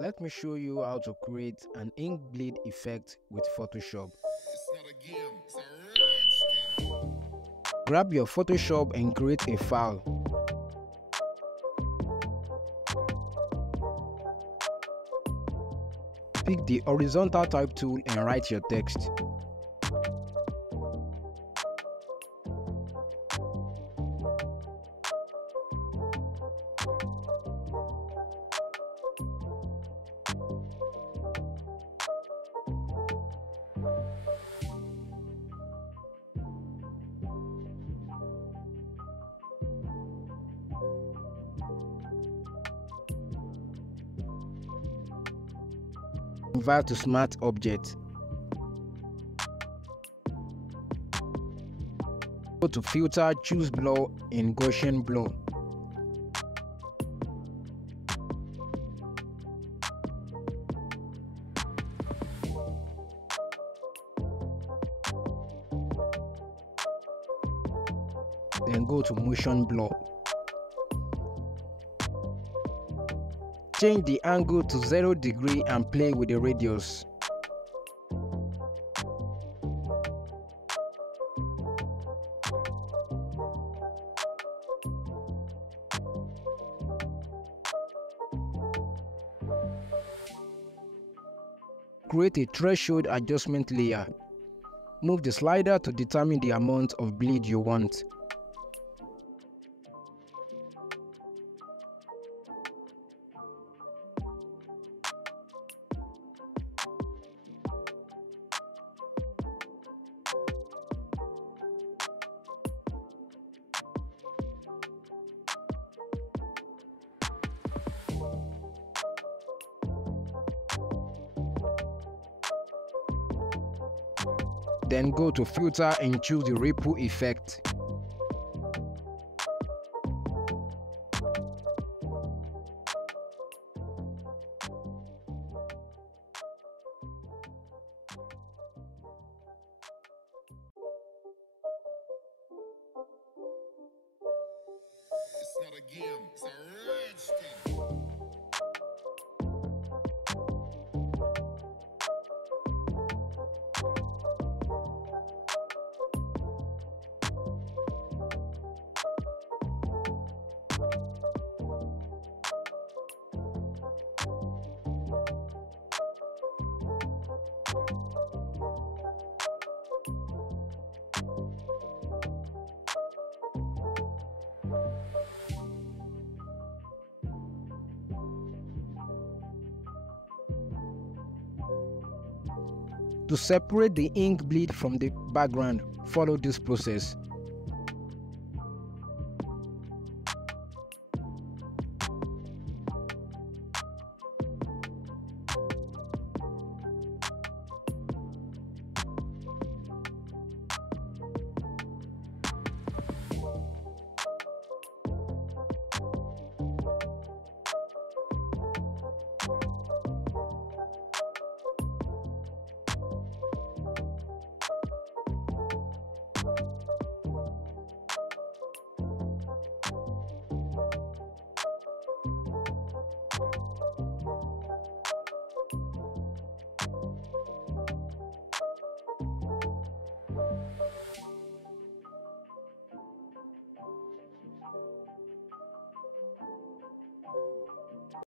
Let me show you how to create an ink bleed effect with Photoshop. It's not a game, it's a rich thing. Grab your Photoshop and create a file. Pick the horizontal type tool and write your text. Convert to Smart Object. Go to Filter, choose Blur and Gaussian Blur. Then go to Motion Blur. Change the angle to 0 degree and play with the radius. Create a threshold adjustment layer. Move the slider to determine the amount of bleed you want. Then go to Filter and choose the Ripple effect. It's not a game, it's a rich thing. To separate the ink bleed from the background, follow this process.